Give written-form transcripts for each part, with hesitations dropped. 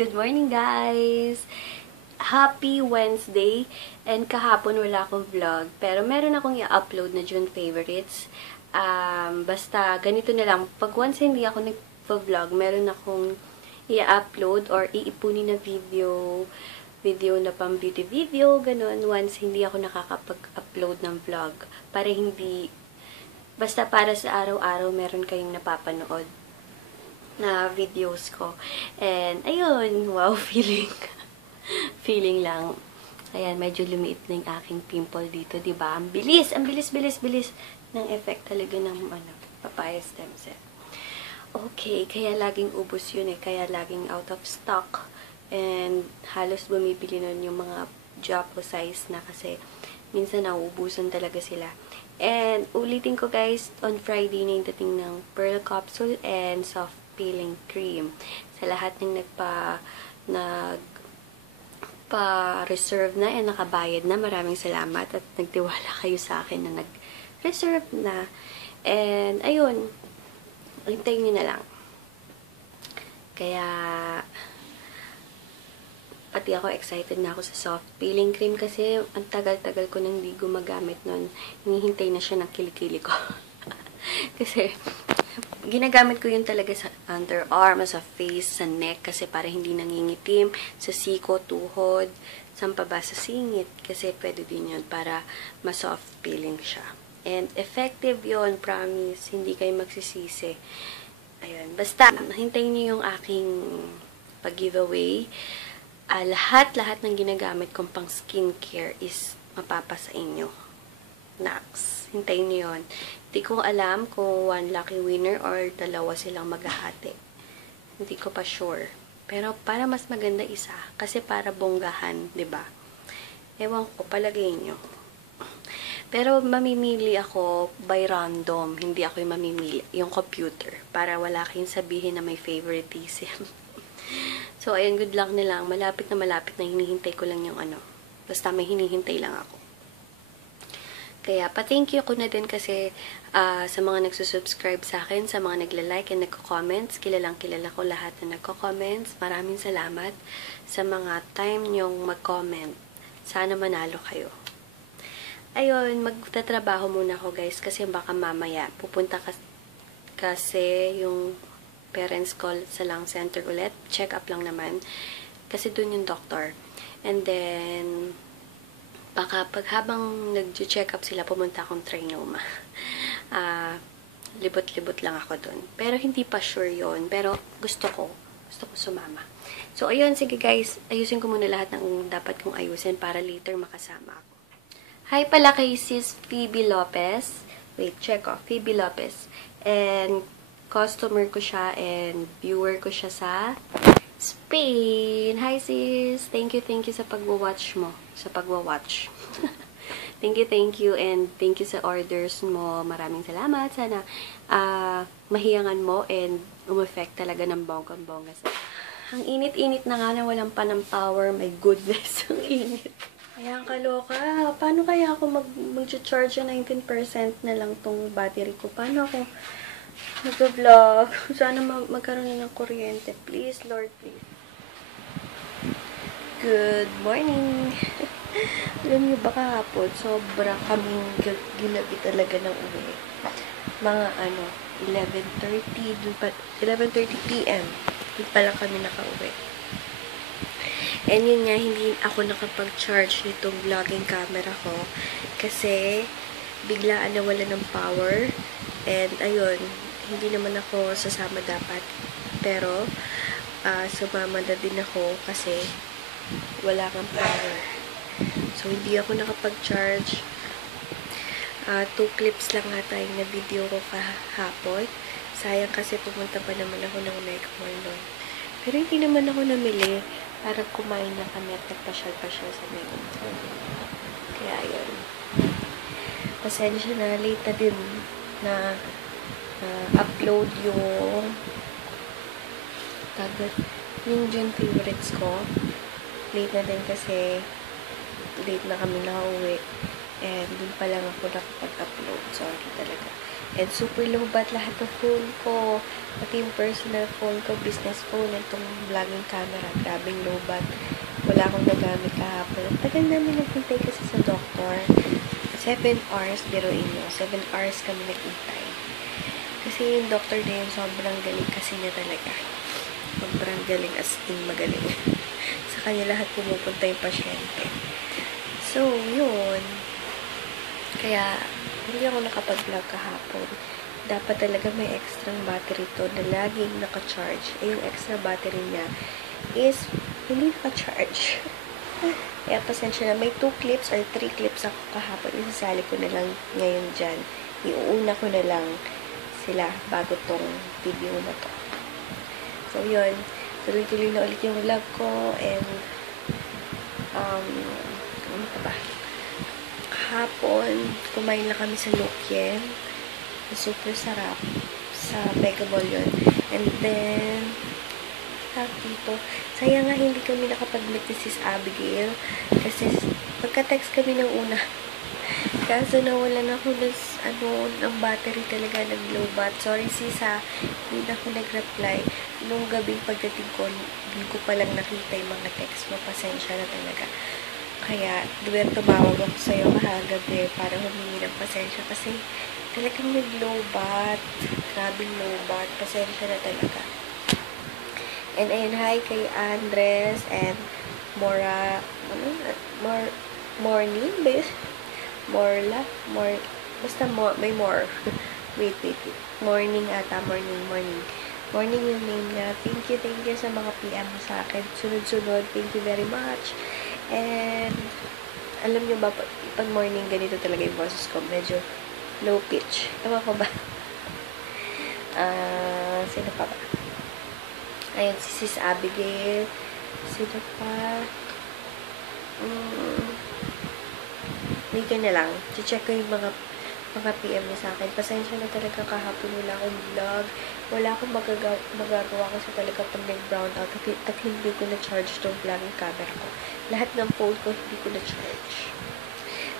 Good morning, guys! Happy Wednesday! And kahapon wala akong vlog, pero meron akong i-upload na June favorites. Basta ganito na lang, pag once hindi ako nag-vlog, meron akong i-upload or iipunin na video na pang beauty video, ganun, once hindi ako nakakapag-upload ng vlog. Basta para sa araw-araw meron kayong napapanood na videos ko. And, ayun, wow, feeling lang. Ayan, medyo lumiit na yung aking pimple dito, diba? Ang bilis ng effect talaga ng, papaya stem cell. Okay, kaya laging ubos yun kaya laging out of stock. And, halos bumibili nun yung mga Jumbo size na kasi minsan nauubusan talaga sila. And, ulitin ko guys, on Friday na yung dating ng Pearl Capsule and Soft Peeling Cream. Sa lahat ng nagpa-reserve na and nakabayad na, maraming salamat at nagtiwala kayo sa akin na nag-reserve na. And, ayun, hintayin nyo na lang. Kaya, pati ako excited na ako sa soft peeling cream kasi ang tagal-tagal ko nang hindi gumagamit nun. Hinihintay na siya ng kilikili ko. Kasi, ginagamit ko yun talaga sa underarm, sa face, sa neck, kasi para hindi nangingitim, sa siko, tuhod, saan pa ba, sa singit, kasi pwede din yun para ma-soft peeling siya. And effective yun, promise, hindi kayo magsisisi. Ayun, basta, hintayin niyo yung aking pag-giveaway. Lahat ng ginagamit kong pang skincare is mapapa sa inyo. Next, hintayin niyo yun. Hindi ko alam kung one lucky winner or dalawa silang maghahati. Hindi ko pa sure. Pero para mas maganda isa, kasi para bonggahan, 'di ba? Ewan ko, palagay nyo. Pero mamimili ako by random, hindi ako yung mamimili, yung computer, para wala kayong sabihin na may favoritism. So, ayun, good luck na lang. Malapit na hinihintay ko lang yung basta may hinihintay lang ako. Kaya, pa-thank you ko na din kasi sa mga nagsusubscribe sa akin, sa mga nagla-like and nagko-comments. Kilala ko lahat na nagko-comments. Maraming salamat sa mga time nyong mag-comment. Sana manalo kayo. Ayun, magtatrabaho muna ako guys kasi baka mamaya pupunta kasi yung parents ko sa lung center ulit. Check up lang naman. Kasi dun yung doctor. And then, baka habang nag-check up sila, pumunta akong Trinoma. Libot-libot lang ako dun. Pero hindi pa sure yon. Pero gusto ko sumama. So, ayun, sige guys, ayusin ko muna lahat ng dapat kong ayusin para later makasama ako. Hi pala kay sis Phoebe Lopez. Wait, check off. Phoebe Lopez. And, customer ko siya and viewer ko siya sa Spain. Hi sis! Thank you sa pagwa-watch mo. Sa pagwa-watch. Thank you and thank you sa orders mo. Maraming salamat. Sana mahiyangan mo and umeffect talaga ng bonggang-bongga sa. Ang init-init na nga na walang pa ng power. My goodness, ang init. Ayan, kaloka. Paano kaya ako mag-charge 19% na lang tong battery ko? Paano ako nag-vlog? Sana magkaroon na ng kuryente. Please, Lord, please. Good morning! Alam niyo ba kahapon, sobra kaming ginabi talaga ng uwi. Mga 11:30 p.m. Doon pa lang kami nakauwi. And yun nga, hindi ako nakapag-charge nitong vlogging camera ko kasi biglaan nawala ng power. And ayun, hindi naman ako sasama dapat. Pero, sumama na din ako kasi wala kang power. So, hindi ako nakapag-charge. 2 clips lang nga tayo na video ko kahapon. Sayang kasi pumunta pa naman ako ng Mega Mall nun. Pero hindi naman ako namili. Parang kumain na kami at nagpasyal-pasyal sa Mega Mall. Kaya yun. Pasensya na, late na din na upload yung June favorites ko. Late na din kasi late na kami nakauwi and dun pa lang ako nakapag-upload. Sorry talaga. And super low-bat lahat ng phone ko. Pati yung personal phone ko, business phone, itong vlogging camera. Grabing low-bat. Wala akong nagamit kahapon. Ang tagal namin naghintay kasi sa doktor. 7 hours, biruin nyo. 7 hours kami naghintay. Kasi yung doctor na yun, sobrang galing kasi niya talaga. Sobrang galing, as in magaling. Sa kanya lahat pumupunta yung pasyente. So, yun. Kaya, hindi ako nakapag-vlog kahapon. Dapat talaga may extra battery to na laging naka-charge. Eh, yung extra battery niya is hindi naka-charge. Kaya pasensya na. May 2 clips or 3 clips ako kahapon. Isasali ko na lang ngayon dyan. Iuuna ko na lang sila bago tong video na to. So, yun. Tuloy-tuloy na ulit yung vlog ko. And, ano pa ba? Kahapon, kumain na kami sa Lukien. Super sarap. Sa Mega Mall yun. And then, dito, sayang nga hindi kami nakapag-meet ni Sis Abigail. Kasi, pagka-text kami ng una. Kaso nawalan ako ng battery talaga, ng low bat. Sorry sis ha, hindi na ako nag-reply. Nung gabing pagdating ko, hindi ko palang nakita yung mga text mo. Pasensya na talaga. Kaya, tumawag ako sa'yo kahagabi para humingi ng pasensya. Kasi, talagang nag-low bat. Grabing low bat. Pasensya na talaga. And ayun, hi kay Andres and Morning, basta may more. wait. Morning ata, morning yung name niya. Thank you sa mga PM mo sa akin. Sunod-sunod, thank you very much. And, alam nyo ba, pag morning, ganito talaga yung boses ko. Medyo low pitch. Ewan ko ba? Sino pa ba? Ayun, si Sis Abigail. Sino pa? Dito na lang. Check ko yung mga PM niya sa akin. Pasensya na talaga kahapon wala akong vlog. Wala akong magagawa kasi talaga pag nag-brown out. At hindi ko na-charge itong vlogging camera ko. Lahat ng phone ko hindi ko na-charge.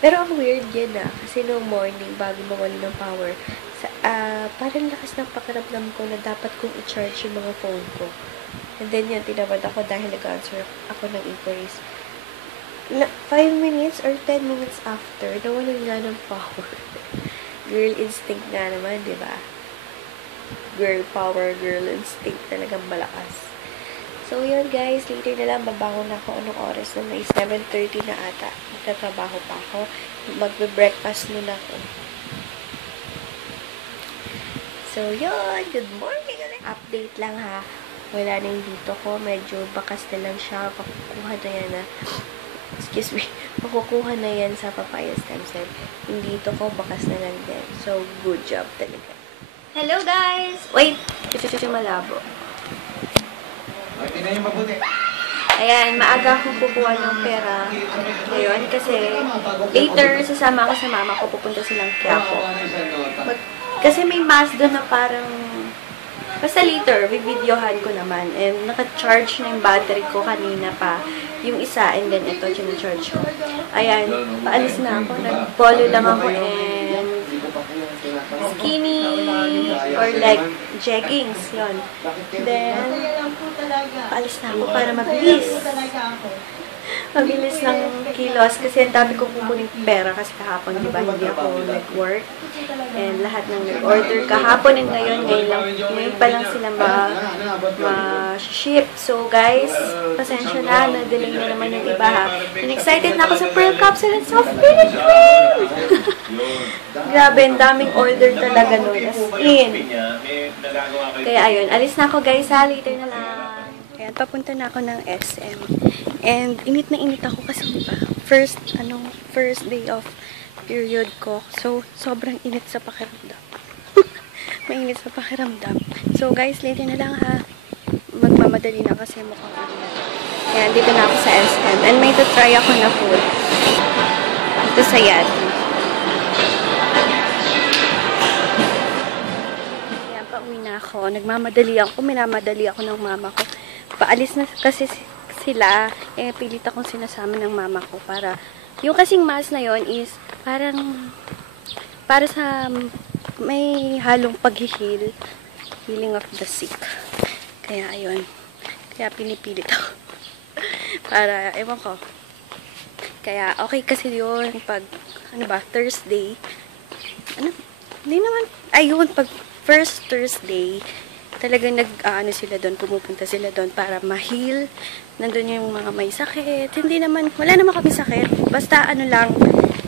Pero ang weird yan kasi no morning, bago mawala ng power, parang lakas ng pakiramdam ko na dapat kong i-charge yung mga phone ko. And then yun, tinamad ako dahil nag-answer ako ng inquiries. 5 minutes or 10 minutes after, nawalan nga ng power. Girl instinct nga naman, di ba? Girl power, girl instinct talagang malakas. So, yun guys, later na lang, babangon na ako anong oras na may 7:30 na ata. Magtatrabaho pa ako. Magbe-breakfast muna ako. So, yun. Good morning ulit. Update lang ha. Wala na yung dito ko. Medyo bakas na lang siya. Pakukuha na yan excuse me. Pakukuha na yan sa papaya stem cell. Yung dito ko, bakas na lang din. So, good job talaga. Hello guys! Wait! Ito malabo. Tingnan yung mabuti. Ayan, maaga akong kukuha ng pera ngayon kasi later sasama ako sa mama ko, pupunta silang Quiapo. Kasi may mask doon na parang basta later, videohan ko naman and naka-charge na yung battery ko kanina pa yung isa and then ito, charge ko. Ayan, paalis na ako, nag-polo lang ako and skinny or like jeggings, yun. Then, paalis na ako para mabilis. Mabilis ng kilos kasi ang dami kong kukunin pera kasi kahapon, di ba, hindi ako nag-work. And lahat ng nag-order kahapon and ngayon pa lang sila ma-ship. So guys, pasensya na, na-delay na naman yung iba ha. And excited na ako sa Pearl Capsule and Soft Feeling Cream! Grabe, ang daming order talaga nun, as in. Kaya ayun, alis na ako guys ha, later na lang. Ayan, papunta na ako ng SM. And init na init ako kasi diba, first day of period ko. So, sobrang init sa pakiramdam. Mainit sa pakiramdam. So, guys, later na lang ha. Magmamadali na kasi mukhang ulit. Ayan, dito na ako sa SM. And may try ako na food. Ito sa Yad. Ayan, pauwi na ako. Minamadali ako ng mama ko. Paalis na kasi sila, pilit akong sinasama ng mama ko para, yung kasing mask na yon is, parang, para sa may halong paghihil, healing of the sick. Kaya ayun, kaya pinipilit ako. Para, ewan ko. Kaya okay kasi yun pag, ano ba, Thursday. Ano, hindi naman, ayun, pag first Thursday, talagang ano sila doon, pumupunta sila doon para ma-heal. Nandun yung mga may sakit. Hindi naman, wala naman kami sakit. Basta ano lang,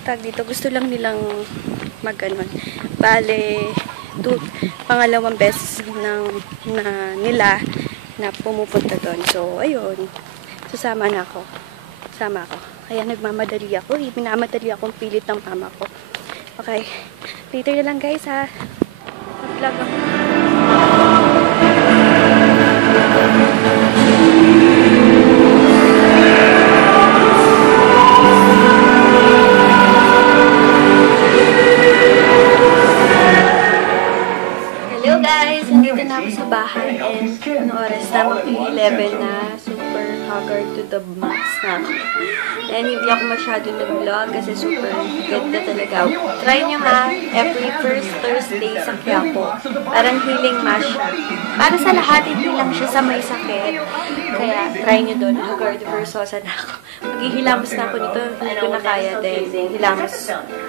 tag dito, gusto lang nilang mag-anon. Bale, pangalawang beses nila na pumupunta doon. So, ayun, susama na ako. Sama ako. Kaya nagmamadali ako. Minamadali akong pilit ng mama ko. Okay, later na lang guys ha. Mag-vlog ako. Hello guys! Nandito na ako sa bahay and ano oras na, mag-11 na. Super haggard to the max na ako. And hindi ako masyado nag-vlog kasi super ganda talaga. Try nyo ha, every first Thursday sa Quiapo. Parang healing mass siya. Para sa lahat, hindi lang siya sa may sakit. Kaya try nyo doon. Haggard versosa na ako. Maghihilamos na ako nito. Hindi ko na kaya din.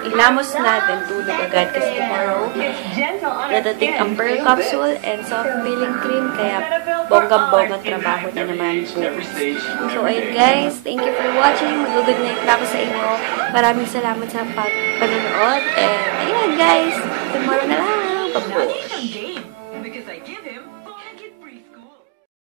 Hilamos na, then tulog agad. Kasi tomorrow, dadating ang pearl capsule and soft peeling cream. Kaya bonggang-bonggang trabaho na naman po. So ayun guys, thank you for watching. Mag-good night na ako sa inyo. Maraming salamat sa panonood. And ayun guys, tomorrow na lang. Bye-bye.